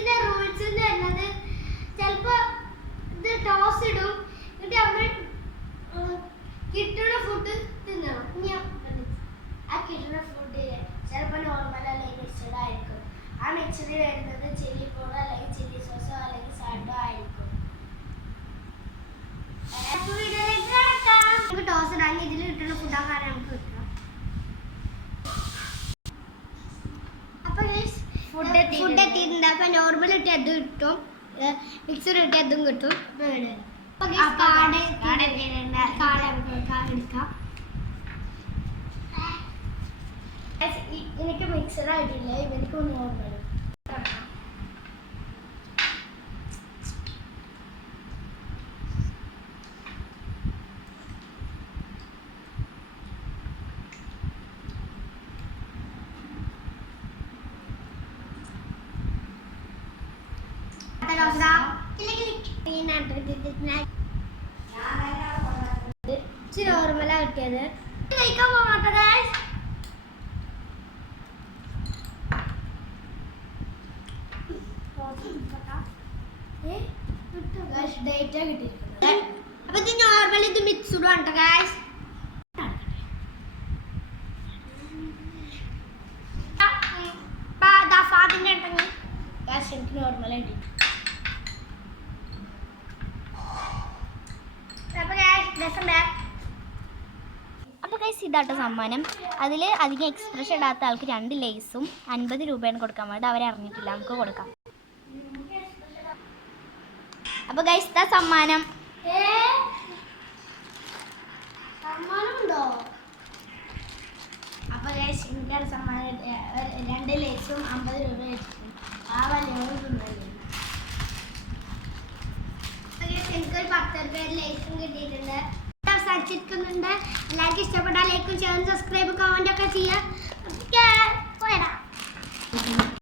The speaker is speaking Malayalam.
ഇതിന്റെ റൂൾസ് എന്ന് പറയുന്നത് ചിലപ്പോ ഇത് ടോസ് ഇടും എന്നിട്ട് നമ്മൾ കിട്ടുന്ന ഫുഡ് തിന്നണം. ആ കിട്ടുന്ന ഫുഡ് ചിലപ്പോൾ നോർമൽ അല്ലെങ്കിൽ മിക്സഡ് ആയിരിക്കും. ആ മിക്സഡ് വരുന്നത് ചില്ലി പൗഡർ അല്ലെങ്കിൽ ചില്ലി സോസോ അല്ലെങ്കിൽ സാഡോ ആയിരിക്കും. നമുക്ക് ടോസ് ഇടാൻ ഇതിൽ കിട്ടുന്ന ഫുഡാണ് നമുക്ക് കിട്ടുക. അപ്പൊ ഫുഡ് എത്തിയിട്ടുണ്ട്. അപ്പൊ നോർമൽ ഇട്ട് അത് കിട്ടും, മിക്സഡ് ഇട്ട് അതും കിട്ടും. എനിക്ക് മിക്സഡ് ആയിട്ടില്ല, ഇവർക്ക് നോർമൽ. നോർമലാ കിട്ടിയത്. കഴിക്കാൻ പോകട്ടെ ഗൈസ്. അപ്പൊ ഇത് നോർമൽ, ഇത് മിക്സ്ഡ് ആണ് ഗൈസ്. എനിക്ക് നോർമലായിട്ട് അപ്പോൾ ഗൈസ് ഇതാട്ടോ സമ്മാനം. അതിൽ അധികം എക്സ്പ്രഷൻ ഇടാത്ത ആൾക്ക് 2 ലേസും 50 രൂപയാണ് കൊടുക്കാൻ വേണ്ടി. അവരറിഞ്ഞിട്ടില്ല, നമുക്ക് കൊടുക്കാം. അപ്പോൾ ഗൈസ് ഇതാ സമ്മാനം. സമ്മാനമുണ്ടോ? അപ്പൊ ഗൈസ് എനിക്കാണ് സമ്മാനം. 2 ലേസും 50 രൂപ വെച്ചിട്ടുണ്ട്. ആ വലിയ എനിക്കൊരു 10 രൂപ ലേസും കിട്ടിയിട്ടുണ്ട്. അവസാനിച്ചിരിക്കുന്നുണ്ട്. എല്ലാവർക്കും ഇഷ്ടപ്പെട്ടാൽ ലൈക്കും ഷെയറും സബ്സ്ക്രൈബും കമൻറ്റൊക്കെ ചെയ്യുക.